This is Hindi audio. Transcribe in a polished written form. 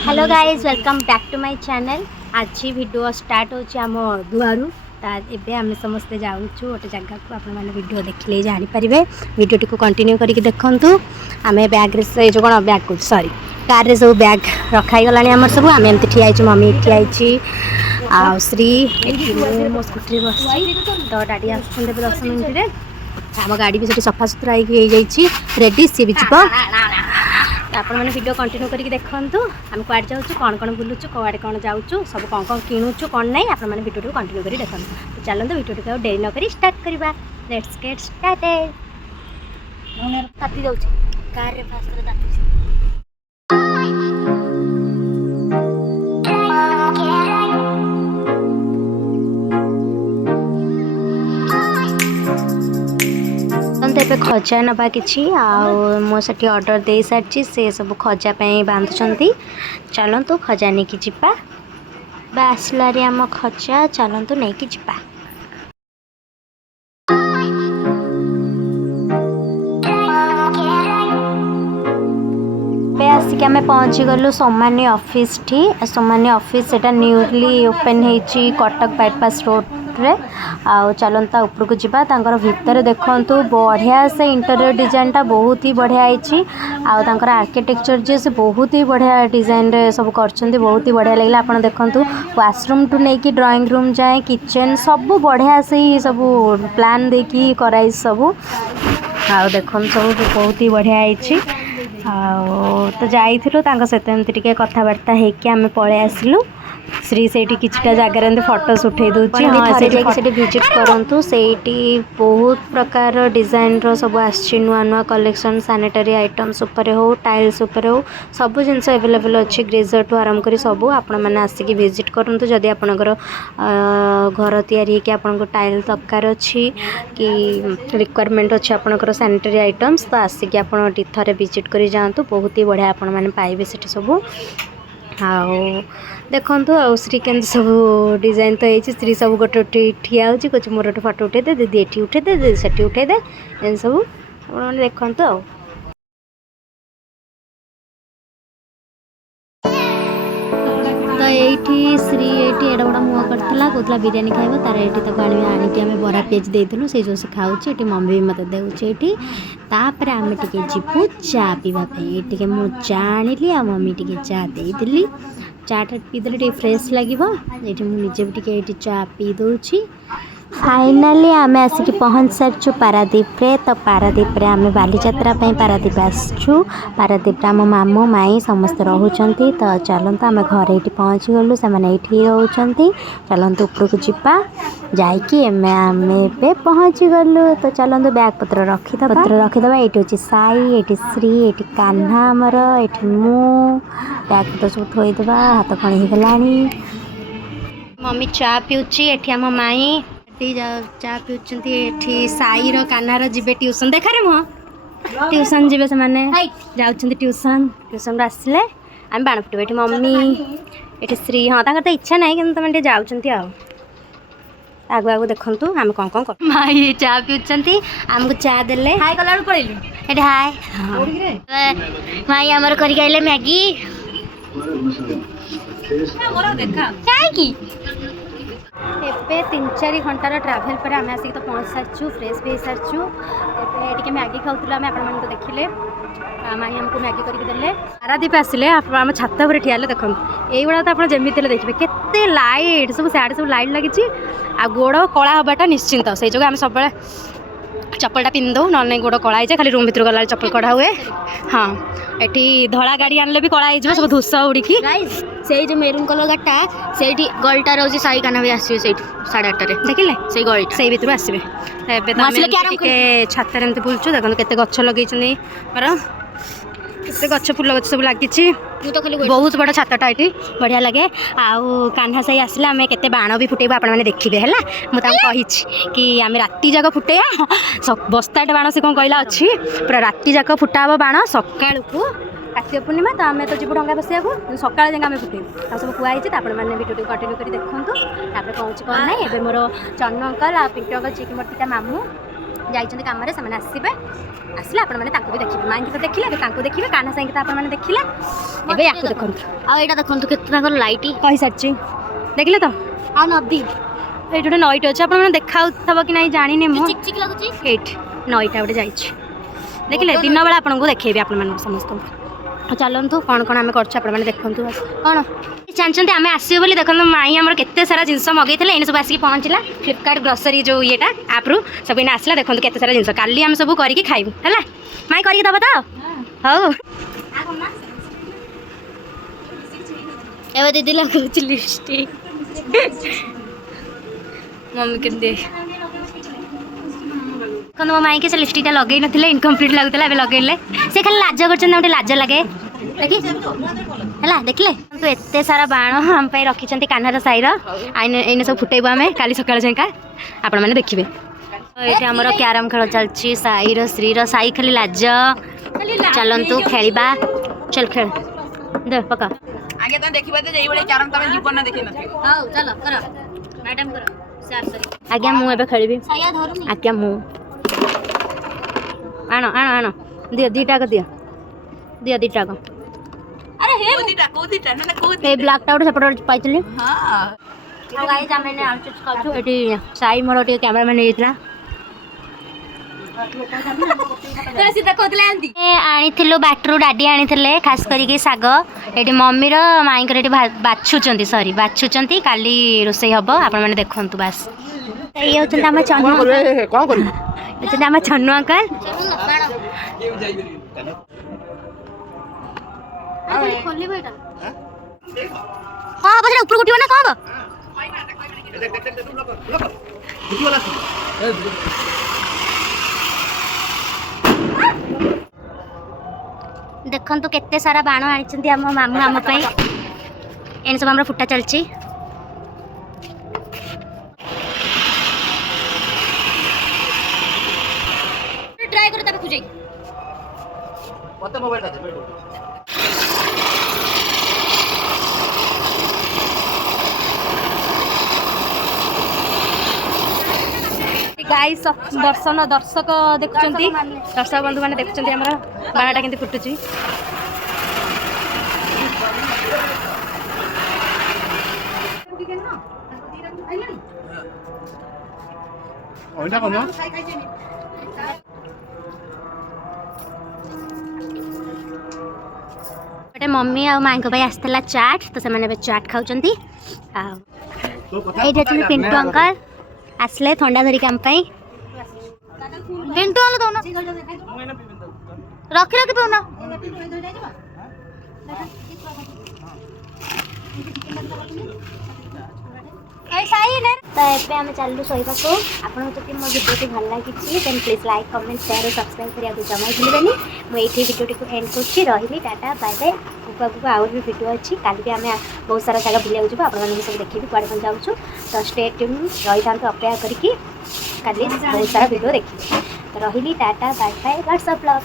Hello guys welcome back to my channel. आज वीडियो स्टार्ट होम दुआरू एबे आम समस्ते जाऊँ गोटे जगह को आप वीडियो देखिले जापर वीडियो टी कंटिन्यू करके देखूँ। आम बैग जो कौन बैग को सॉरी कार रे सब बैग रखाई गला आम सब आम एमती ठिया मम्मी ठियाई आ श्री मो स्कूटी बस तो डाडी आसुँच 10 मिनट आम गाड़ी भी सफा सुतरा रेडी सी भी जीव आप वीडियो कंटिन्यू करके देखूँ। आम कौड़ जाऊँ कौन कौन बुलूँ कौड़े कौन जाऊँ सब कौन कौन किणुचु कौन ना आप वीडियो कंटिन्यू कर देखूँ। तो चलते वीडियो को डेरी नक स्टार्ट करवा। Let's get started. ताती जाऊँ कार रे फास्ट ताती तो खजा नवा कि मोटी ऑर्डर दे सारी से सब खजा बांधुंट। चलतु खजा नहीं कि जीपा आसला आम खजा चलतु नहीं कि जीपा। आसिक आम पहुँची गलु सोमानी ऑफिस टी। सोमानी ऑफिस सेटा न्यूली ओपन होती कटक बाईपास रोड रे। आउ चलता उपरको जीवा तांकर भितर देखंतु बढ़िया से इंटीरियर डिजाइन टा बहुत ही बढ़िया आइछि। आउ तांकर आर्किटेक्चर जे से बहुत ही बढ़िया डिजाइन रे सब करछन्ती बहुत ही बढ़िया लागला। आपण देखंतु वाशरूम टू नै कि ड्राइंग रूम जाए किचन सब बढ़िया से सब प्लान देकी कराई सब। आउ देखन सब बहुत ही बढ़िया आइछि। आउ तो जाइथिलु तांका सहित एमती टिके कथाबार्ता हेकि आमे पळे आसिलु। श्री सेठी किछटा जगह रे फोटोस उठे दूची। हाँ सेठी विजिट करंतु। सेठी बहुत प्रकार डिजाइन रो सब आछि नुआ नुआ कलेक्शन सैनिटरी आइटम्स ऊपर हो टाइल्स ऊपर हो सब जिनस अवेलेबल अच्छी ग्रेजर टू आरंभ करी सब आपण माने आसिक विजिट करंतु। जदि आपनकर घर तयारी कि आपनको टाइल दरकार अछि कि रिक्वायरमेंट अछि आपनकर सैनिटरी आइटम्स तो आसिक आपण टिथरे विजिट करी जांतु। बहुत ही बढ़िया आपण माने पाइबे सेठी सब। आओ देखंतु आ श्री केन सब डिजाइन तो ये श्री सब गोटे ठिया हो कुछ मोर गोटे फोटो उठे दे दीदी एठी उठे दे दीदी सेठी उठे दे एन सब आप देखंतु। आ तो ये श्री ये एडा बड़ा मुह करथिला कहला बिरयानी खाइबो तार एठी तक आनिकी आमे बरा पेज देइथुनु से जो से खाउची एठी मम्मी भी मते देउची एठी। तापर आमे टिके जिपु चा पीवा पे एठी मु चा आनिली आ मम्मी टिके चा देइदिली। चाटा पीदेले टे फ्रेश लगे ये मुझे भी टे ये चा पी दूची। फाइनाली आम आसिक पहुँच सारी पारादीप रे। तो पारादीप रे आम बालीजात्रा पारादीप आसचु। पारादीप आम मामू माई समस्त रोचंती। तो चलते आम घर ये पहुँची गलु से रोचंती। चलते उपरको जीपा जाइए आम ए पहुँची गलु। तो चलते बैग पत्र रखीदबा ये हूँ साई ये श्री ये कान्हा आमर ये मु बैग पत्र सब थोईदबा हाथ खणी होगला। मम्मी चा पिउची एठी आम माई चा पिउचंती एठी साई रो कान्हार जिबे ट्यूशन देखा रे मो ट्यूशन जिबे से माने जाउचंती ट्यूशन आसले आम बाण फुटबे एठी मम्मी एठी श्री। हाँ ताकर तो इच्छा नहीं कि तुम जाउचंती आ आगु आगु देखंतु आम कौन कौन कर। माई चा पिउचंती आमको चा देले हाय कलाडू पळिली एठी हाय माई हमर करि गाइले मैगी मोर देखा चाय की एबे 3-4 घंटार ट्राभेल पर आम आसिक तो पहुँच सारी फ्रेश भी सारी। एटे मैगी खाऊल आम आपण तो देखिले माई आमको मैगी करके देले। पारादीप आसिले आम छात पर ठिया देखो यही तो आप जमी देखिए केते लाइट सब साइड सब लाइट लगी आ गोड़ कला हवाटा निश्चिंत से जो आम सब चप्पलटा पिंध दो ना गोड़ कला हो खाली रूम भर गला चप्पल कढ़ा हुए। हाँ एटी धड़ा गाड़ी आनले भी कला हो सब धूस उड़ीकी से जो मेरून कलर गाटा से गलटा रोज साई काना भी आसवे से 8:30 देखिले से गलटा से भीतर आसवे छातर एमती बुलचु देखो केते गछ लगे केते गछ फुल गछ सब लगी बहुत बड़ा छातटा ये बढ़िया लगे। आउ कान्हा साई आसले आम केते बाण भी फुटेबा आपण मैंने देखिए है मुझे कि आम राति जाक फुटेया बस्ताटे बाण से कौन कहला अच्छी पूरा राति जाक फुटा हम बाण सका कार्तिक पूर्णिमा तो आम तो जीव डंगा बसिया सका आम फुटेबू सब कुआई मैंने वीडियो कंटिन्यू कर देखूँ। पहुँची कौन ना ए मोर चन्न अंकल आ पिंटू अंकल जी मोर 2टा मामू जाइछन्ते काम रे समान आसीबे आसले आपण माने ताको भी देखिबे मांगी तो देखिले बे ताको देखिबे काना साइंग तो आपण माने देखिले एबे याकू देखंतु आ एटा देखंतु केतना कर लाइट कहि सारची देखिले तो आ नदी एटा गोटे नईट अछि आपण माने देखाउथबो कि नाही जानि ने मो चिक चिक लागुची एट नईटा गोटे जाइछि देखिले दिन बेला आपण को देखेबे आपण माने समस्त चलतु कौन कौन आम कर देखु कौन जानते आम आसो बोली देखो माई आम केते सारा जिनस मगई थे सब आसिक पहुँचला फ्लिपकार्ट ग्रोसरी जो ये आप्रु सब इन आसला देखो केते सारा जिनस काली आम सब करके खाइबू है माई करके दबा तो हौ एवं दीदी लगुच लिपस्टिक मम्मी के दे मो माई के से लिपस्टिकटा लगे नथिले इनकम्प्लीट लगुला ए लगेले से खाली लाज कर लाज लगे देखी है देखिले तो एत सारा बाण आम रखी कान्हार साईर आईने सब फुटेबू आम काली सकाल जाएका आपण मैंने देखिए ये आमर क्यारम खेल चलती साईर श्रीर साई खाली लाज चलतु खेलवा चल खेल दे पका आगे तो देखिबा जे एई क्यारम तमे जीवन ना देखि नथि हां चलो करो मैडम करो शेयर करी आज्ञा मु एबे खेलबी साया धरुनी आज्ञा मु आनो आनो आनो दियो दीटा को दियो दीटा को अरे हे कोदीटा ना कोदी ए ब्लैक टाउट सेपट पाइतली हां तो गाइस आमे ने आउटच करछु eighty Sai more tea cameraman हेतला तो सीधा कोदले आंदी ए आनिथिलो बैटरू डाडी आनिथिले खास करी साग एटी मम्मी रो माई कर एटी बाछुचंती सॉरी बाछुचंती काली रोसई हबो आपण माने देखंतु बस ए होचंता हम चन्नु कोन करी एचंता हम चन्नु अंकल खोली बेटा हां बजरा ऊपर उठियो ना कहबो देखंतु केते सारा बाण आनिचंती हम मामू हम पई एन सब हमरा फुटा चलची ट्राई करो तबे खुजई मत मोबाइल ता गाइस दर्शक देखुचंती दर्शक बंधु माने देखुचंती हमरा बाणाटा केंति फुटुची ओइना कोन गोटे मम्मी आ माई को आसला चाट तो से चाट खाऊंती ये पिंटू अंकल आसले थंडा धरिक आम पिंटू आलो दौना रखी रखी पौना तो ये आम चलू शोवा को आपको जब मो भिडियो भल लगी then please like comment share और सब्सक्राइब करने जमा भूलें मुझे भिडियो को एंड कर रही टाटा बाय बाय आगे आउ भी भिडियो अच्छी काली भी आम बहुत सारा जगह बुलाक जी आप सब देखिए कड़े कौन जाऊँ तो स्टे ट्यून रही था अपेक्षा करके काली बहुत सारा भिडियो देखिए तो रही tata bye bye WhatsApp blog.